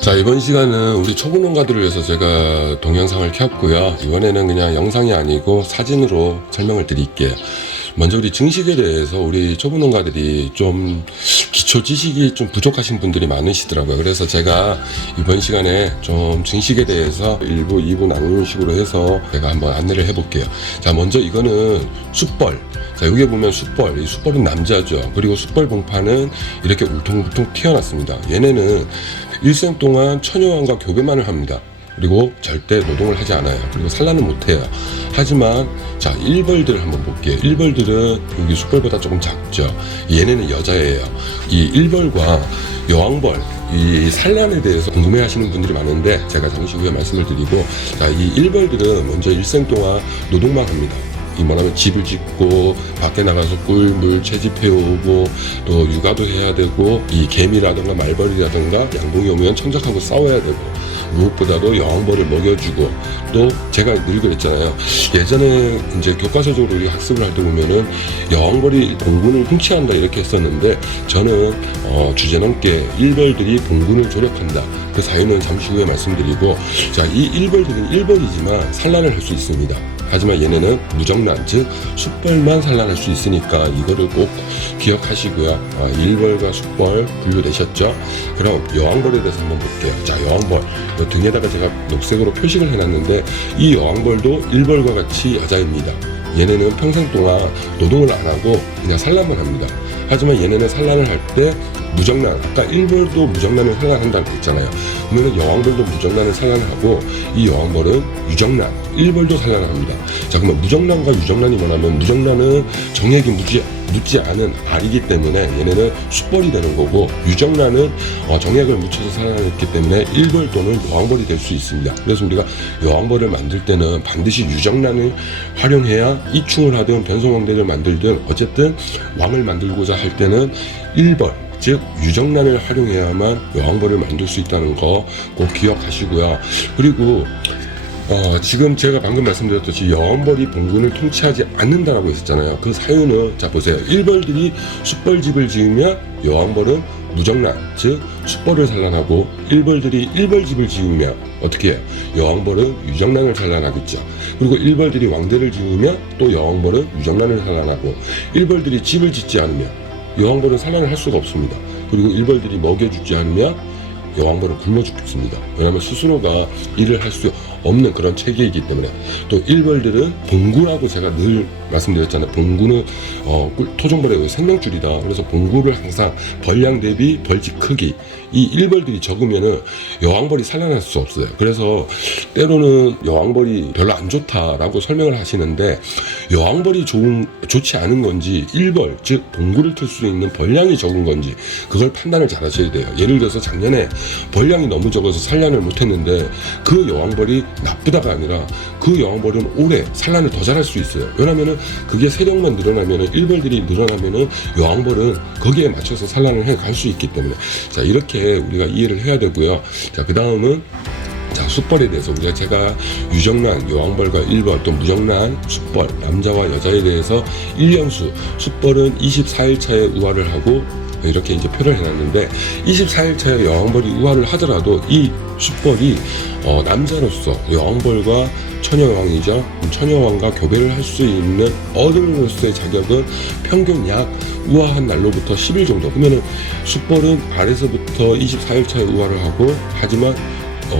자, 이번 시간은 우리 초보 농가들을 위해서 제가 동영상을 켰고요. 이번에는 그냥 영상이 아니고 사진으로 설명을 드릴게요. 먼저 우리 증식에 대해서 우리 초보 농가들이 좀 기초 지식이 좀 부족하신 분들이 많으시더라고요. 그래서 제가 이번 시간에 좀 증식에 대해서 1부, 2부 나누는 식으로 해서 제가 한번 안내를 해볼게요. 자, 먼저 이거는 숯벌. 자, 여기 보면 숯벌. 이 숯벌은 남자죠. 그리고 숯벌 봉파는 이렇게 울퉁불퉁 튀어났습니다. 얘네는 일생 동안 처녀왕과 교배만을 합니다. 그리고 절대 노동을 하지 않아요. 그리고 산란은 못해요. 하지만 자, 일벌들을 한번 볼게요. 일벌들은 여기 숯벌보다 조금 작죠. 얘네는 여자예요. 이 일벌과 여왕벌, 이 산란에 대해서 궁금해 하시는 분들이 많은데 제가 잠시 후에 말씀을 드리고, 자, 이 일벌들은 먼저 일생 동안 노동만 합니다. 이 뭐냐면 집을 짓고 밖에 나가서 꿀, 물 채집해오고 또 육아도 해야 되고, 이 개미라든가 말벌이라든가 양봉이 오면 천적하고 싸워야 되고, 무엇보다도 여왕벌을 먹여주고, 또 제가 늘 그랬잖아요. 예전에 이제 교과서적으로 우리가 학습을 할 때 보면은 여왕벌이 봉군을 훔치한다 이렇게 했었는데, 저는 주제 넘게 일벌들이 봉군을 조력한다, 그 사유는 잠시 후에 말씀드리고, 자, 이 일벌들은 일벌이지만 산란을 할 수 있습니다. 하지만 얘네는 무정란, 즉 숯벌만 산란할 수 있으니까 이거를 꼭 기억하시고요. 일벌과 숯벌 분류되셨죠? 그럼 여왕벌에 대해서 한번 볼게요. 자, 여왕벌 등에다가 제가 녹색으로 표식을 해놨는데, 이 여왕벌도 일벌과 같이 여자입니다. 얘네는 평생 동안 노동을 안 하고 그냥 산란만 합니다. 하지만 얘네는 산란을 할 때 무정란, 아까 일벌도 무정란을 산란한다고 했잖아요. 그러면 여왕벌도 무정란을 산란하고, 이 여왕벌은 유정란, 일벌도 산란을 합니다. 자, 그러면 무정란과 유정란이 뭐냐면, 무정란은 정액이 묻지 않은 알이기 때문에 얘네는 숯벌이 되는 거고, 유정란은 정액을 묻혀서 산란했기 때문에 일벌 또는 여왕벌이 될 수 있습니다. 그래서 우리가 여왕벌을 만들 때는 반드시 유정란을 활용해야 이충을 하든 변성왕대를 만들든 어쨌든 왕을 만들고자 할 때는 일벌, 즉 유정란을 활용해야만 여왕벌을 만들 수 있다는 거 꼭 기억하시고요. 그리고 지금 제가 방금 말씀드렸듯이 여왕벌이 봉군을 통치하지 않는다라고 했었잖아요. 그 사유는, 자 보세요. 일벌들이 숯벌집을 지으면 여왕벌은 무정란, 즉 숯벌을 산란하고, 일벌들이 일벌집을 지으면 어떻게 해요? 여왕벌은 유정란을 산란하겠죠. 그리고 일벌들이 왕대를 지으면 또 여왕벌은 유정란을 산란하고, 일벌들이 집을 짓지 않으면 여왕벌은 산란을 할 수가 없습니다. 그리고 일벌들이 먹여주지 않으면 여왕벌은 굶어 죽겠습니다. 왜냐하면 스스로가 일을 할 수 없는 그런 체계이기 때문에. 또 일벌들은 봉구라고 제가 늘 말씀드렸잖아요. 봉구는 토종벌의 생명줄이다. 그래서 봉구를 항상 벌량 대비 벌집 크기, 이 일벌들이 적으면은 여왕벌이 산란할 수 없어요. 그래서 때로는 여왕벌이 별로 안 좋다라고 설명을 하시는데, 여왕벌이 좋지 않은 건지, 일벌, 즉 봉구를 틀 수 있는 벌량이 적은 건지, 그걸 판단을 잘 하셔야 돼요. 예를 들어서 작년에 벌량이 너무 적어서 산란을 못했는데, 그 여왕벌이 나쁘다가 아니라 그 여왕벌은 올해 산란을 더 잘할 수 있어요. 왜냐면은 그게 세력만 늘어나면은, 일벌들이 늘어나면은 여왕벌은 거기에 맞춰서 산란을 해 갈 수 있기 때문에. 자, 이렇게 우리가 이해를 해야 되고요. 자, 그 다음은, 자, 숯벌에 대해서 제가 유정란, 여왕벌과 일벌, 또 무정란, 숯벌, 남자와 여자에 대해서 일령수, 숯벌은 24일차에 우화를 하고, 이렇게 이제 표를 해놨는데, 24일차에 여왕벌이 우화를 하더라도 이 숯벌이 남자로서 여왕벌과 처녀왕이죠. 처녀왕과 교배를 할 수 있는 어른으로서의 자격은 평균 약 우화한 날로부터 10일 정도. 그러면은 숯벌은 발에서부터 24일차에 우화를 하고, 하지만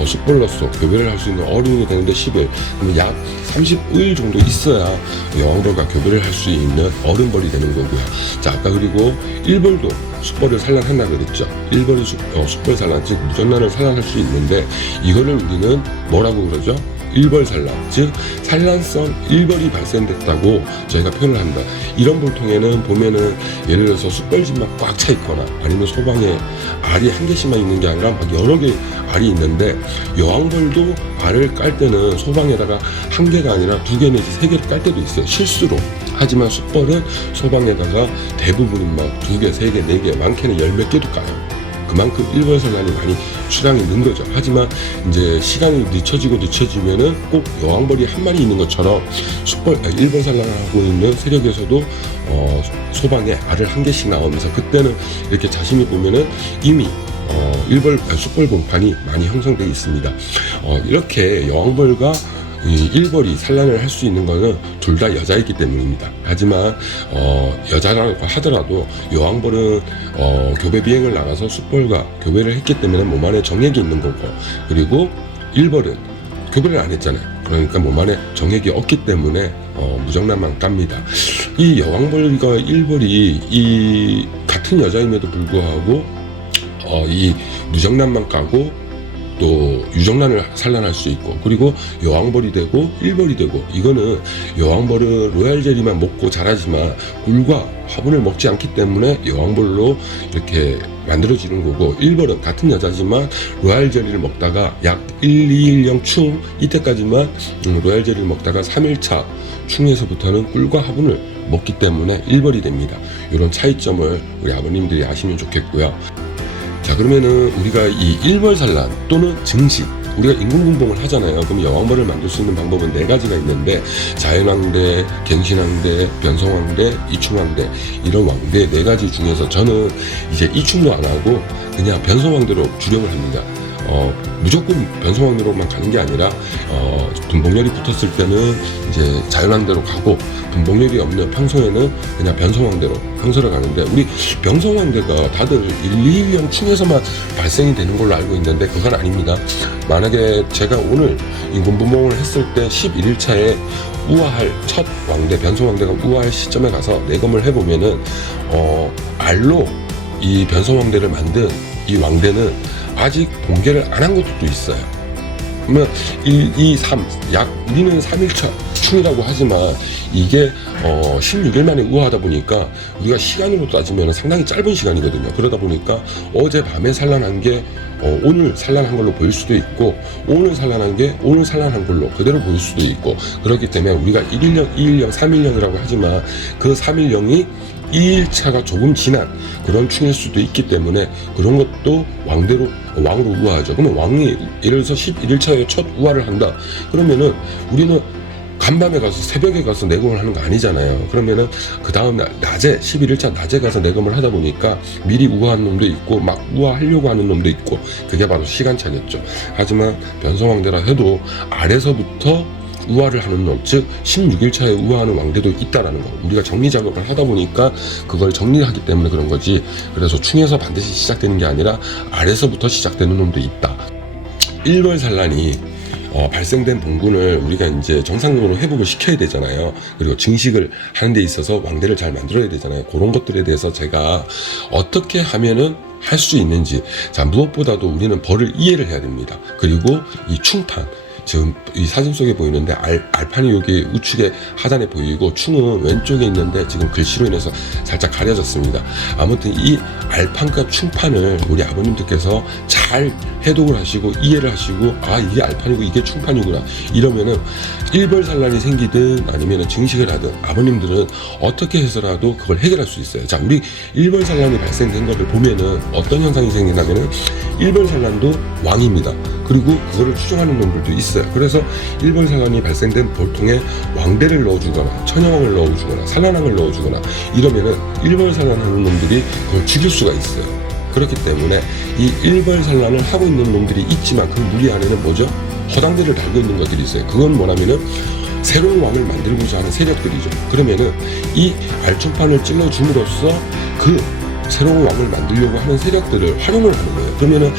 숯벌로서 교배를 할 수 있는 어른이 되는데 10일, 그러면 약 35일 정도 있어야 여왕벌과 교배를 할 수 있는 어른벌이 되는 거고요. 자, 아까 그리고 일벌도 숯벌을 산란한다 그랬죠. 일벌이 숯벌 산란, 즉 무정란을 산란할 수 있는데, 이거를 우리는 뭐라고 그러죠? 일벌 산란, 즉 산란성 일벌이 발생됐다고 저희가 표현을 합니다. 이런 볼통에는 보면은 예를 들어서 숯벌집만 꽉 차 있거나, 아니면 소방에 알이 한 개씩만 있는 게 아니라 막 여러 개 알이 있는데, 여왕벌도 알을 깔 때는 소방에다가 한 개가 아니라 두 개 내지 세 개를 깔 때도 있어요, 실수로. 하지만 숯벌은 소방에다가 대부분은 막 두 개, 세 개, 네 개, 많게는 열 몇 개도 까요. 그만큼 일벌 산란이 많이 수량이 는 거죠. 하지만 이제 시간이 늦춰지면은 꼭 여왕벌이 한 마리 있는 것처럼 일벌 산란을 하고 있는 세력에서도 소방에 알을 한 개씩 나오면서, 그때는 이렇게 자신이 보면은 이미 숫벌 공판이 많이 형성되어 있습니다. 이렇게 여왕벌과 이 일벌이 산란을 할 수 있는 것은 둘 다 여자이기 때문입니다. 하지만 여자라고 하더라도 여왕벌은 교배 비행을 나가서 숫벌과 교배를 했기 때문에 몸 안에 정액이 있는 거고, 그리고 일벌은 교배를 안 했잖아요. 그러니까 몸 안에 정액이 없기 때문에 무정란만 깝니다. 이 여왕벌과 일벌이 이 같은 여자임에도 불구하고 이 무정란만 까고 또 유정란을 산란할 수 있고, 그리고 여왕벌이 되고 일벌이 되고, 이거는 여왕벌은 로얄 젤리만 먹고 자라지만 꿀과 화분을 먹지 않기 때문에 여왕벌로 이렇게 만들어지는 거고, 일벌은 같은 여자지만 로얄 젤리를 먹다가 약 1210 충 이때까지만 로얄 젤리를 먹다가 3일차 충에서부터는 꿀과 화분을 먹기 때문에 일벌이 됩니다. 이런 차이점을 우리 아버님들이 아시면 좋겠고요. 자, 그러면은 우리가 이 일벌 산란 또는 증식, 우리가 인공분봉을 하잖아요. 그럼 여왕벌을 만들 수 있는 방법은 4가지가 있는데, 자연왕대, 갱신왕대, 변성왕대, 이충왕대, 이런 왕대 4가지 중에서 저는 이제 이충도 안 하고 그냥 변성왕대로 주력을 합니다. 무조건 변성왕대로만 가는 게 아니라 분봉열이 붙었을 때는 이제 자연왕대로 가고, 분봉열이 없는 평소에는 그냥 변성왕대로 평소를 가는데, 우리 변성왕대가 다들 1,2,2형 충에서만 발생이 되는 걸로 알고 있는데 그건 아닙니다. 만약에 제가 오늘 인공분봉을 했을 때 11일차에 우아할 첫 왕대, 변성왕대가 우아할 시점에 가서 내검을 해보면은 알로 이 변성왕대를 만든 이 왕대는 아직 봉개를 안 한 것도 있어요. 그러면 1, 2, 3, 우리는 3일차 충이라고 하지만 이게 16일 만에 우아하다 보니까 우리가 시간으로 따지면 상당히 짧은 시간이거든요. 그러다 보니까 어제 밤에 산란한 게 오늘 산란한 걸로 보일 수도 있고, 오늘 산란한 게 오늘 산란한 걸로 그대로 보일 수도 있고, 그렇기 때문에 우리가 1일령, 2일령, 3일령이라고 하지만 그 3일령이 2일차가 조금 지난 그런 충일 수도 있기 때문에 그런 것도 왕으로 우아하죠. 그러면 왕이 예를 들어서 11일차에 첫 우아를 한다. 그러면은 우리는 간밤에 가서 새벽에 가서 내검을 하는 거 아니잖아요. 그러면은 그 다음날 낮에 11일차 낮에 가서 내검을 하다 보니까 미리 우아한 놈도 있고 막 우아하려고 하는 놈도 있고, 그게 바로 시간차겠죠. 하지만 변성왕대라 해도 아래서부터 우아를 하는 놈, 즉 16일차에 우아하는 왕대도 있다라는 거, 우리가 정리 작업을 하다 보니까 그걸 정리하기 때문에 그런 거지, 그래서 충에서 반드시 시작되는 게 아니라 아래서부터 시작되는 놈도 있다. 일벌 산란이 발생된 봉군을 우리가 이제 정상적으로 회복을 시켜야 되잖아요. 그리고 증식을 하는 데 있어서 왕대를 잘 만들어야 되잖아요. 그런 것들에 대해서 제가 어떻게 하면은 할 수 있는지, 자, 무엇보다도 우리는 벌을 이해를 해야 됩니다. 그리고 이 충판, 지금 이 사진 속에 보이는데 알판이 여기 우측에 하단에 보이고 충은 왼쪽에 있는데 지금 글씨로 인해서 살짝 가려졌습니다. 아무튼 이 알판과 충판을 우리 아버님들께서 잘 해독을 하시고 이해를 하시고, 이게 알판이고 이게 충판이구나, 이러면은 일벌 산란이 생기든 아니면 증식을 하든 아버님들은 어떻게 해서라도 그걸 해결할 수 있어요. 자, 우리 일벌 산란이 발생된 것을 보면은 어떤 현상이 생기냐면은 일벌 산란도 왕입니다. 그리고 그거를 추종하는 놈들도 있어요. 그래서 일벌 산란이 발생된 볼통에 왕대를 넣어주거나 천여왕을 넣어주거나 산란왕을 넣어주거나 이러면은 일벌 산란하는 놈들이 그걸 죽일 수가 있어요. 그렇기 때문에 이 일벌 산란을 하고 있는 놈들이 있지만 그 무리 안에는 뭐죠? 허당대를 달고 있는 것들이 있어요. 그건 뭐냐면은 새로운 왕을 만들고자 하는 세력들이죠. 그러면은 이 알충판을 찔러줌으로써 그 새로운 왕을 만들려고 하는 세력들을 활용을 하는 거예요. 그러면은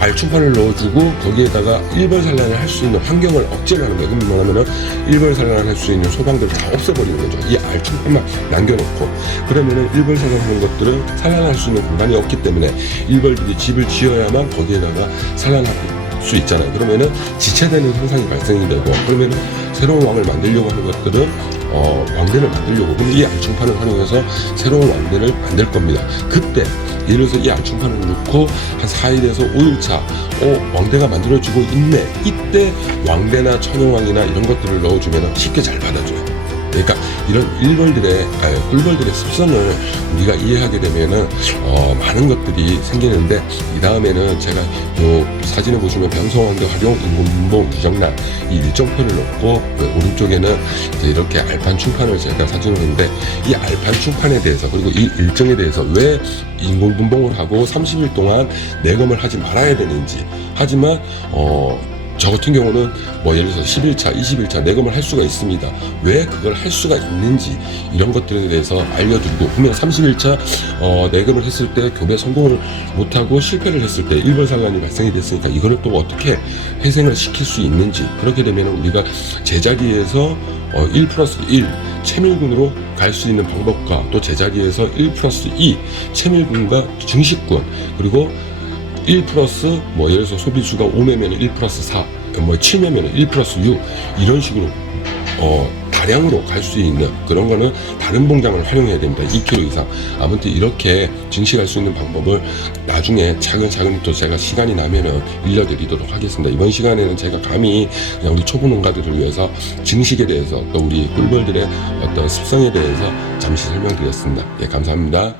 알충판을 넣어주고 거기에다가 일벌 산란을 할 수 있는 환경을 억제를 하는 거예요. 그럼 뭐냐면은 일벌 산란을 할 수 있는 소방들을 다 없애버리는 거죠. 이 알충판만 남겨놓고. 그러면은 일벌 산란하는 것들은 산란할 수 있는 공간이 없기 때문에 일벌들이 집을 지어야만 거기에다가 산란할 수 있잖아요. 그러면은 지체되는 현상이 발생이 되고, 그러면은 새로운 왕을 만들려고 하는 것들은 왕대를 만들려고, 그럼 이 알충판을 활용해서 새로운 왕대를 만들 겁니다. 그때 예를 들어서 이 알충판을 넣고 한 4일에서 5일차 왕대가 만들어지고 있네, 이때 왕대나 천여왕이나 이런 것들을 넣어주면 쉽게 잘 받아줘요. 그러니까 이런 꿀벌들의 습성을 우리가 이해하게 되면은 많은 것들이 생기는데, 이 다음에는 제가 요 사진을 보시면 병성원대 활용 인공분봉 유정란 이 일정표를 넣고, 오른쪽에는 이제 이렇게 알판 충판을 제가 사진을 했는데, 이 알판 충판에 대해서 그리고 이 일정에 대해서 왜 인공분봉을 하고 30일 동안 내검을 하지 말아야 되는지, 하지만 저 같은 경우는 뭐 예를 들어서 10일차, 20일차 내검을 할 수가 있습니다. 왜 그걸 할 수가 있는지 이런 것들에 대해서 알려드리고, 분명 30일차 내검을 했을 때 교배 성공을 못하고 실패를 했을 때 일벌산란이 발생이 됐으니까 이거를 또 어떻게 회생을 시킬 수 있는지, 그렇게 되면 우리가 제자리에서 1+1 채밀군으로 갈 수 있는 방법과, 또 제자리에서 1+2 채밀군과 증식군, 그리고 1 플러스 뭐 예를 들어서 소비수가 5매면 1+4, 뭐 7매면 1+6 이런 식으로 다량으로 갈 수 있는 그런 거는 다른 봉장을 활용해야 됩니다. 2kg 이상. 아무튼 이렇게 증식할 수 있는 방법을 나중에 차근차근 또 제가 시간이 나면은 일러드리도록 하겠습니다. 이번 시간에는 제가 감히 그냥 우리 초보 농가들을 위해서 증식에 대해서, 또 우리 꿀벌들의 어떤 습성에 대해서 잠시 설명드렸습니다. 예, 감사합니다.